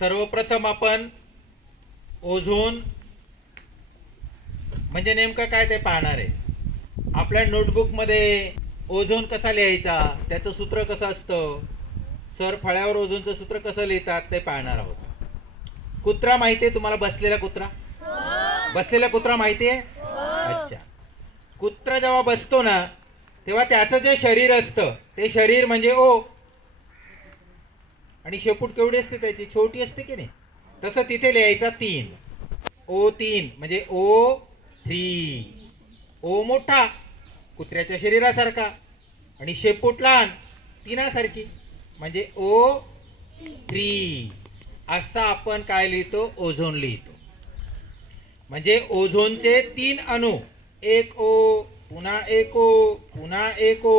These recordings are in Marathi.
सर्वप्रथम आपण ओझोन म्हणजे नेमकं काय ते पाहणार आहे। आपल्या नोटबुक मध्ये ओझोन कसा लिहायचा, त्याचं सूत्र कसं असतं, सर फळ्यावर ओझोनचं सूत्र कसं लिहितात ते पाहणार आहोत। कुत्रा माहिती आहे तुम्हाला? बसलेला कुत्रा, बसलेला कुत्रा माहिती आहे? अच्छा, कुत्रा जेव्हा बसतो ना तेव्हा त्याचं जे शरीर असतं ते शरीर म्हणजे ओ, आणि शेपूट केवढी असते त्याची, छोटी असते की नाही, तसं तिथे लिहायचा 3, O3 म्हणजे O3। ओ मोठा कुत्र्याच्या शरीरासारखा आणि शेपूट लहान तीनासारखी म्हणजे O3। असा आपण काय लिहितो? ओझोन लिहितो। म्हणजे ओझोनचे 3 अणू, एक O पुन्हा एक O पुन्हा एक O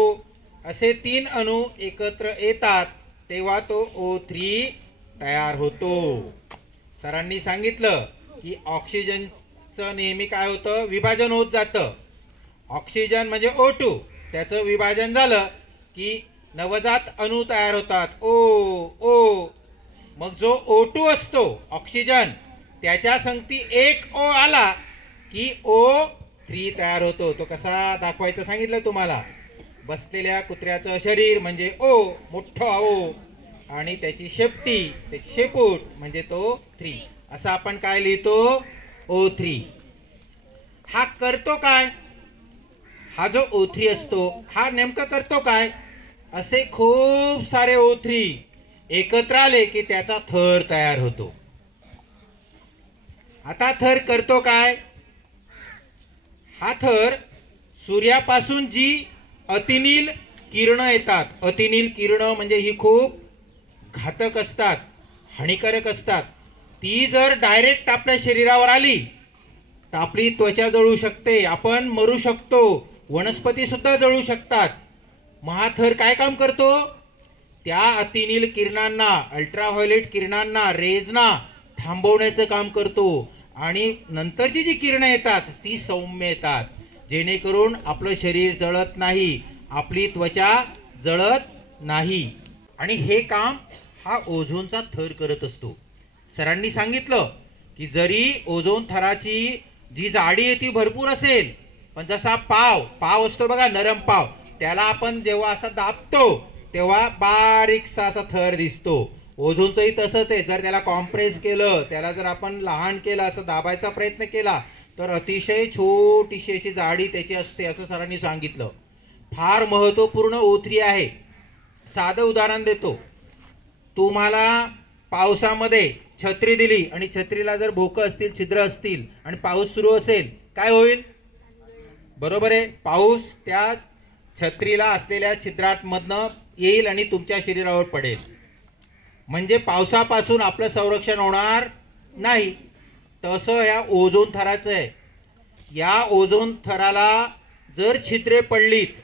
असे 3 अणू एकत्र येतात तेव्हा तो O3 तयार होतो। सरांनी सांगितलं की ऑक्सिजनचं नेहमी काय होतं? विभाजन होत जातं। ऑक्सिजन म्हणजे O2, त्याचं विभाजन झालं की नवजात अणू तयार होतात O। मग जो O2 असतो ऑक्सिजन, त्याच्या संगती एक O आला की O3 तयार होतो। तो कसा दाखवायचा सांगितलं तुम्हाला? बसलेल्या कुत्र्याचं शरीर म्हणजे O, मोठा O, आणि त्याची शेपटी, त्याची शेपूट म्हणजे तो 3। असं आपण काय लिहितो? O3। हा करतो काय? हा जो O3 असतो हा नेमकं करतो काय? असे खूप सारे O3 एकत्र आले की त्याचा थर तयार होतो। आता थर करतो काय? हा थर सूर्यापासून जी अतिनील किरणं येतात, अतिनील किरणं म्हणजे ही खूप घातक असतात, हानिकारक असतात, ती जर डायरेक्ट आपल्या शरीरावर आली तर आपली त्वचा जळू शकते, आपण मरू शकतो, वनस्पती सुद्धा जळू शकतात। मग हा थर काय काम करतो? त्या अतिनील किरणांना, अल्ट्राव्हायोलेट किरणांना, रेजना थांबवण्याचं काम करतो आणि नंतरची जी किरणं येतात ती सौम्य येतात, जेणेकरून आपलं शरीर जळत नाही, आपली त्वचा जळत नाही। आणि हे काम हा ओझोनचा थर करत असतो। सरांनी सांगितलं की जरी ओझोन थराची जी जाडी आहे ती भरपूर असेल, पण जसा पाव असतो बघा, नरम पाव, त्याला आपण जेव्हा असा दाबतो तेव्हा बारीकसा असा थर दिसतो। ओझोनचंही तसंच आहे, जर त्याला कॉम्प्रेस केलं, त्याला जर आपण लहान केलं, असं दाबायचा प्रयत्न केला तर अतिशय छोटीशी अशी जाडी त्याची असते, असं सरांनी सांगितलं। फार महत्वपूर्ण O3 आहे। साधं उदाहरण देतो, तुम्हाला पावसामध्ये छत्री दिली आणि छत्रीला जर भोकं असतील, छिद्र असतील आणि पाऊस सुरू असेल, काय होईल? बरोबर आहे, पाऊस त्या छत्रीला असलेल्या छिद्रांमधनं येईल आणि तुमच्या शरीरावर पडेल, म्हणजे पावसापासून आपलं संरक्षण होणार नाही। तसं या ओझोन थराचं आहे। या ओझोन थराला जर छिद्रे पडलीत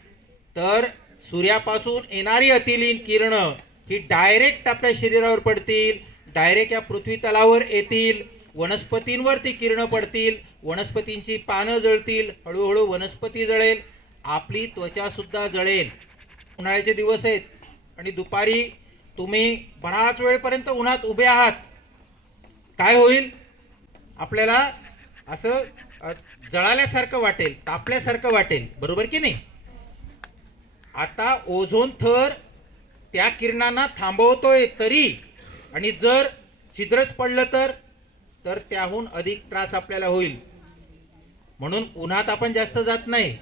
तर सूर्यापासून येणारी अतिनील किरणं ही डायरेक्ट आपल्या शरीरावर पडतील, डायरेक्ट या पृथ्वी तलावर येतील, वनस्पतींवर ती किरणं पडतील, वनस्पतींची पानं जळतील, हळूहळू वनस्पती जळेल, आपली त्वचा सुद्धा जळेल। उन्हाळ्याचे दिवस आहेत आणि दुपारी तुम्ही बराच वेळपर्यंत उन्हात उभे आहात, काय होईल? आपल्याला असं जळाल्यासारखं वाटेल, तापल्यासारखं वाटेल, बरोबर की नाही? आता ओझोन थर त्या किरणांना थांबवतोय तरी, आणि जर छिद्रच पडलं तर त्याहून अधिक त्रास आपल्याला होईल। म्हणून उन्हात आपण जास्त जात नाही।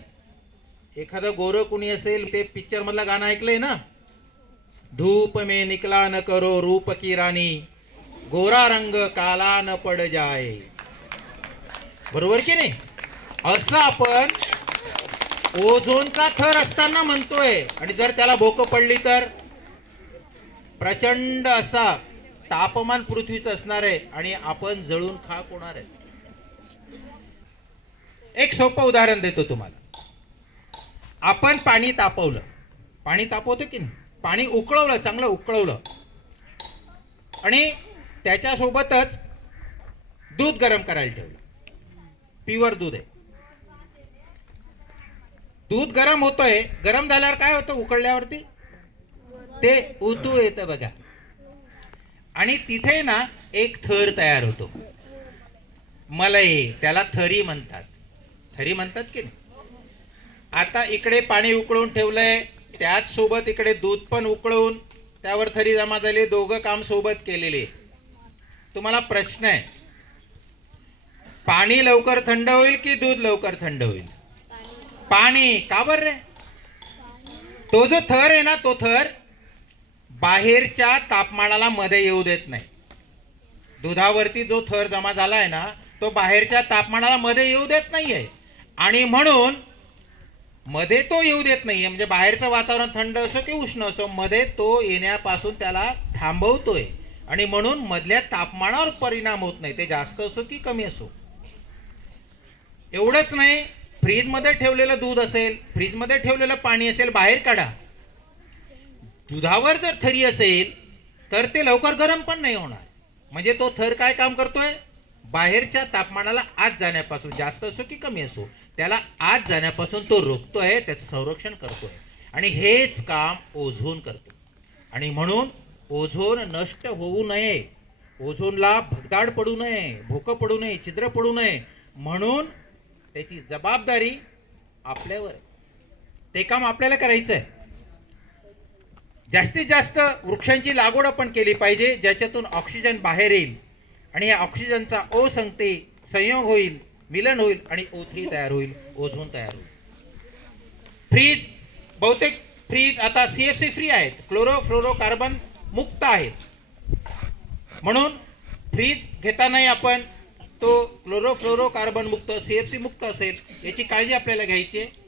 एखादं गोरं कुणी असेल, ते पिक्चर मधलं गाणं ऐकलंय ना, धूप में निकला न करो रूप की रानी, गोरा रंग काला न पड जाए, बरोबर की नाही? असं आपण ओझोनचा थर असताना म्हणतोय, आणि जर त्याला भोकं पडली तर प्रचंड असा तापमान पृथ्वीचं असणार आहे आणि आपण जळून खाक होणार आहे। एक सोपं उदाहरण देतो तुम्हाला। आपण पाणी तापवलं, पाणी तापवतो की नाही, पाणी उकळवलं, चांगलं उकळवलं, आणि त्याच्यासोबतच दूध गरम करायला ठेवलं, प्युअर दूध आहे, दूध गरम होतोय, गरम झाल्यावर काय होतं? उकळल्यावरती ते उतू येतं बघा, आणि तिथे ना एक थर तयार होतो, मलई, त्याला थरी म्हणतात. थरी म्हणतात की नाही. आता इकडे पाणी उकळून ठेवलंय, त्याच सोबत इकडे दूध पण उकळून त्यावर थरी जमा झाली, दोघं काम सोबत केलेले. तुम्हाला प्रश्न आहे, पाणी लवकर थंड होईल की दूध लवकर थंड होईल? पाणी. का बरं रे? तो जो थर आहे ना, तो थर बाहेरच्या तापमानाला मध्ये येऊ देत नाही. दुधावरती जो थर जमा झाला आहे ना, तो बाहेरच्या तापमानाला मध्ये येऊ देत नाहीये. आणि म्हणून मध्ये तो येऊ देत नाहीये, म्हणजे बाहेरचं वातावरण थंड असो की उष्ण असो, मध्ये तो येण्यापासून त्याला थांबवतोय. आणि म्हणून मधल्या तापमानावर परिणाम होत नाही, ते जास्त असो की कमी असो. एवढंच नाही, फ्रीज मध्ये ठेवलेलं दूध असेल, फ्रीज मध्ये ठेवलेलं पाणी असेल, बाहेर काढा. दुधावर जर थरी असेल तर ते लवकर गरम पण नाही होणार. म्हणजे तो थर काय काम करतोय? बाहेरच्या तापमानाला आत जाण्यापासून, जास्त असो की कमी असो, त्याला आत जाण्यापासून तो रोखतोय, त्याचं संरक्षण करतोय. आणि हेच काम ओझोन करतो. आणि म्हणून ओझोन नष्ट होऊ नये, ओझोनला भगदाड पडू नये, भोकं पडू नये, छिद्र पडू नये, म्हणून त्याची जबाबदारी आपल्यावर आहे. ते काम आपल्याला करायचं आहे. जास्तीत जास्त वृक्षांची लागवड आपण केली पाहिजे, ज्याच्यातून ऑक्सिजन बाहेर येईल आणि या ऑक्सिजनचा संगती संयोग होईल, मिलन होईल आणि O3 तयार होईल, ओझोन तयार होईल. फ्रीज, बहुतेक फ्रीज आता CFC फ्री आहेत, क्लोरोफ्लोरोकार्बन मुक्त आहेत. म्हणून फ्रीज घेतानाही आपण तो क्लोरोफ्लोरोकार्बन मुक्त, CFC मुक्त असेल याची काळजी आपल्याला घ्यायची आहे.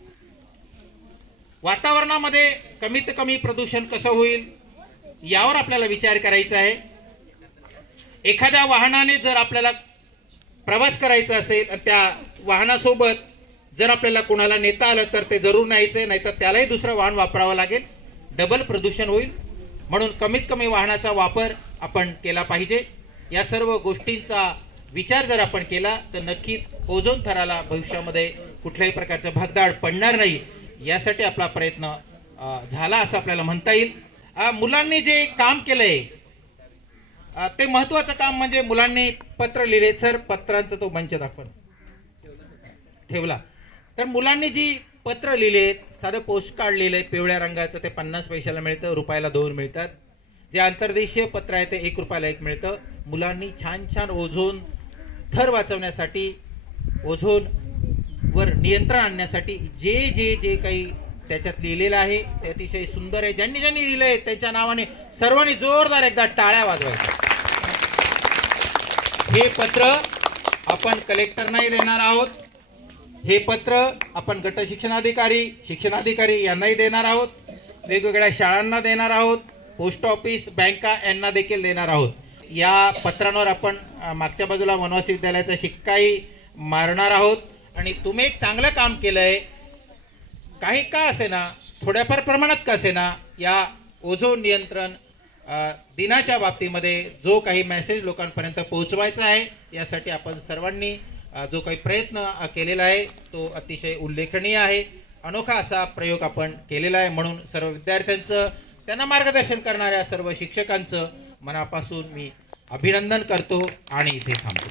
वातावरणामध्ये कमीत कमी प्रदूषण कसं होईल यावर आपल्याला विचार करायचा आहे. एखाद्या वाहनाने जर आपल्याला प्रवास करायचा असेल, त्या वाहनासोबत जर आपल्याला कोणाला नेता आलं तर ते जरूर न्यायचंय, नाहीतर त्यालाही दुसरं वाहन वापरावं लागेल, डबल प्रदूषण होईल. म्हणून कमीत कमी वाहनाचा वापर आपण केला पाहिजे. या सर्व गोष्टींचा विचार जर आपण केला तर नक्कीच ओझोन थराला भविष्यामध्ये कुठल्याही प्रकारचं भगदाड पडणार नाही, यासाठी आपला प्रयत्न झाला असं आपल्याला म्हणता येईल. मुलांनी जे काम केलंय ते महत्वाचं काम म्हणजे मुलांनी पत्र लिहिले. सर, पत्रांचा तो मंच दाखवून ठेवला. तर मुलांनी जी पत्र लिहिलेत, साधं पोस्ट कार्ड लिहिलंय पिवळ्या रंगाचं, ते 50 पैशाला मिळतं, रुपयाला 2 मिळतात. जे आंतरदेशीय पत्र आहे ते 1 रुपयाला 1 मिळतं. मुलांनी छान छान ओझोन थर वाचवण्यासाठी, ओझोन वर नियंत्रण आणण्यासाठी जे जे जे काही त्याच्यात लिहिलेलं आहे ते अतिशय सुंदर आहे. ज्यांनी ज्यांनी लिहिलंय त्यांच्या नावाने सर्वांनी जोरदार एकदा टाळ्या वाजवायच्या. हे पत्र आपण कलेक्टरनाही देणार आहोत, हे पत्र आपण गट शिक्षणाधिकारी यांनाही देणार आहोत, वेगवेगळ्या शाळांना देणार आहोत, पोस्ट ऑफिस, बँका यांना देखील देणार आहोत. या पत्रांवर आपण मागच्या बाजूला वनवासी विद्यालयाचा शिक्काही मारणार आहोत. आणि तुम्ही एक चांगलं काम केलंय, काही का असेना, थोड्याफार प्रमाणात का असेना, या ओझोन नियंत्रण दिनाच्या बाबतीमध्ये जो काही मेसेज लोकांपर्यंत पोहोचवायचा आहे, यासाठी आपण सर्वांनी जो काही प्रयत्न केलेला आहे तो अतिशय उल्लेखनीय आहे. अनोखा असा प्रयोग आपण केलेला आहे. म्हणून सर्व विद्यार्थ्यांचं, त्यांना मार्गदर्शन करणाऱ्या सर्व शिक्षकांचं मनापासून मी अभिनंदन करतो आणि इथे थांबतो.